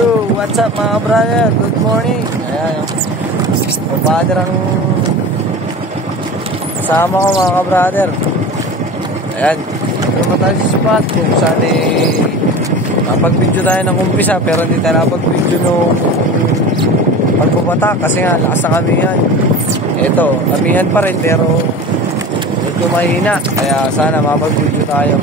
Yo, what's up mga brother? Good morning. Ayan, papader ang kasama ko mga ka-brother. Ayan, naman tayo sa spot kung saan napag-video tayo ng umpisa pero hindi tayo napag-video nung pagpupatak kasi nga lakas na kamihan. Ito, kamihan pa rin pero medyo mahina kaya sana mapag-video tayo.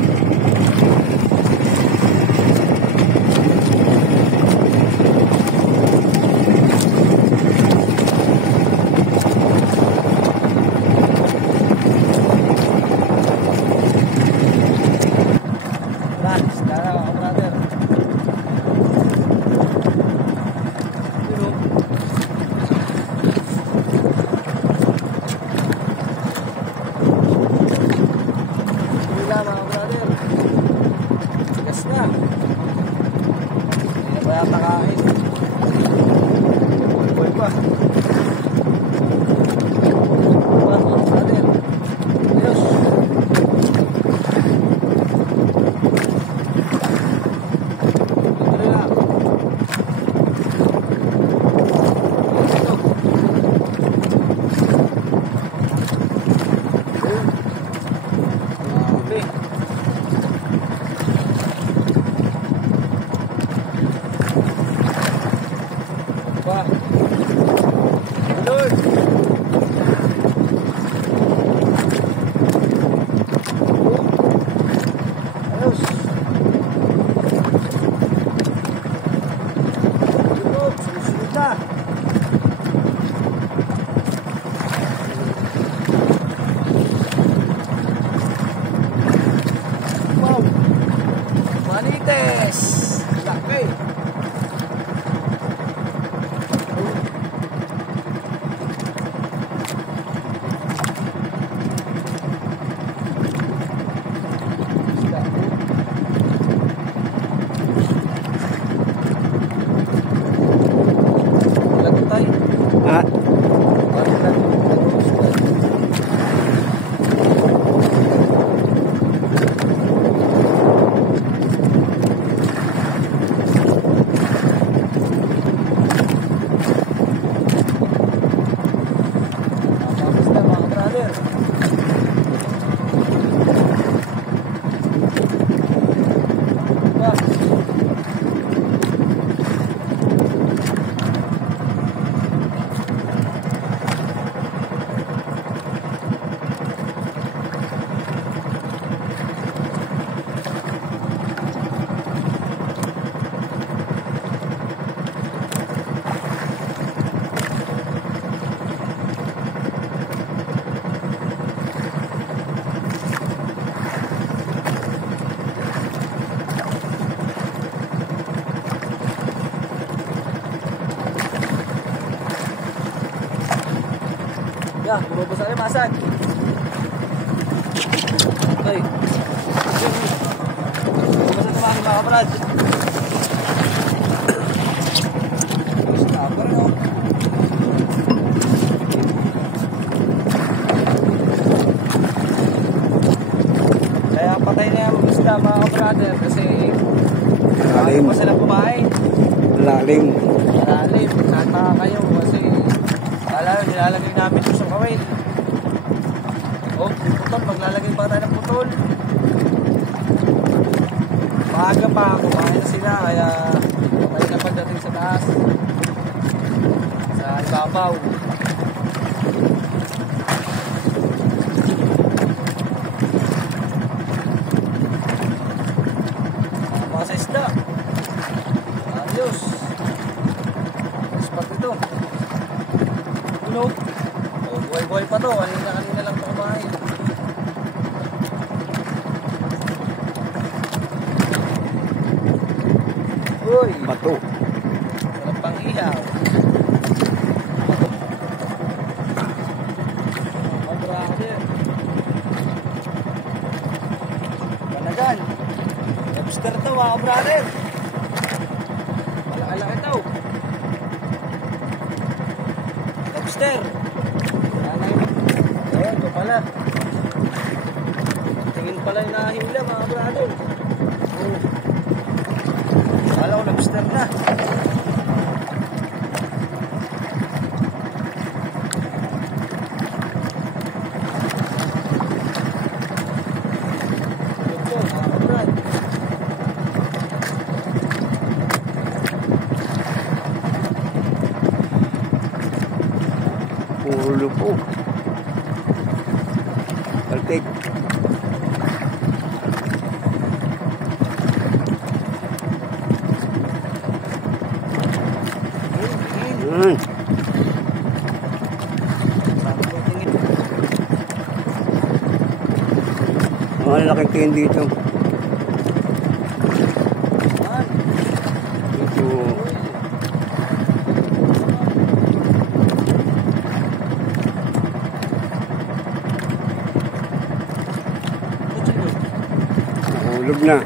Ya, lumabas na rin masad. Okay. Lumabas na tumangin mga kaparad. Stopper, no? Kaya patay na yung isda mga kaparad kasi ayaw pa sila kumain. Lalim. Lalim. Nataka kayo kasi nilalagay namin ito sa kawil. Oh, putol. Maglalagay pa tayo ng putol. Maaga pa, kumain na sila. Kaya may na pagdating sa taas. Sa ibabaw. Mga sa isda. Ayos. Spot ito. Oh, buhay-buhay pa to. Kanina lang ito kumain. Uy! Bato. Walang pang-ihaw. Mag-brother. Panagan. Lobster to mga brother. Malaki-laki to. Lobster. Ayan, ito pala. Tingin pala yung nahihila mga brother. Kala ko lobster na. ulo po. Kaltik. Ang laking tingin dito. Dito. Nahulog na.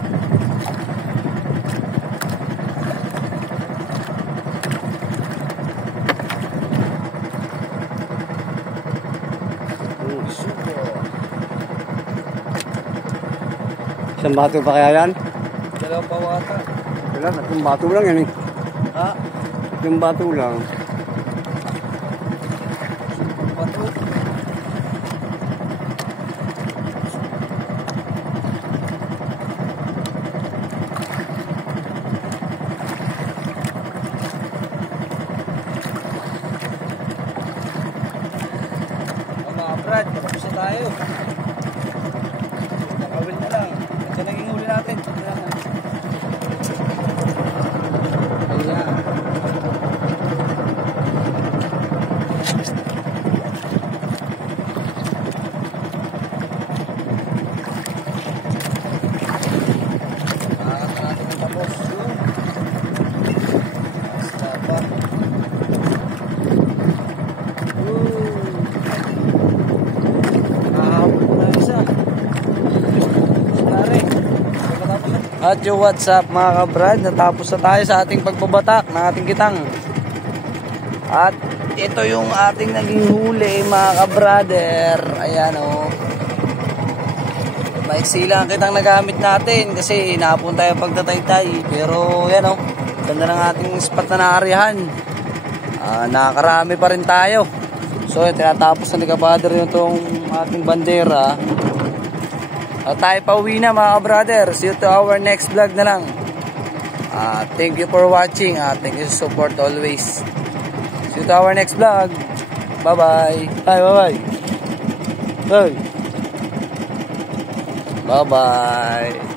Isang bato pa kaya yan? Dalawang pawata. Wala, tatlong bato lang yan eh. Ha? Tatlong bato lang. Bato. Mga Brad, tapos na tayo. Nakawil na lang. Ito naging huli natin. Ayan. Nakakatato na tapos yun. Basta pa. At yung what's up mga kabrad, natapos na tayo sa ating pagbabatak ng ating kitang. At ito yung ating naging huli mga kabrader. Ayan o. Maiksi lang kitang nagamit natin kasi napun tayo pagtataytay. Pero yan o, ganda ng ating spot na naarihan. Nakakarami pa rin tayo. So tinatapos na ni kabrader yung itong ating bandera. At tayo pauwi na mga brother. See you to our next vlog na lang. Thank you for watching. Thank you for support always. See you to our next vlog. Bye bye. Bye bye. Bye bye.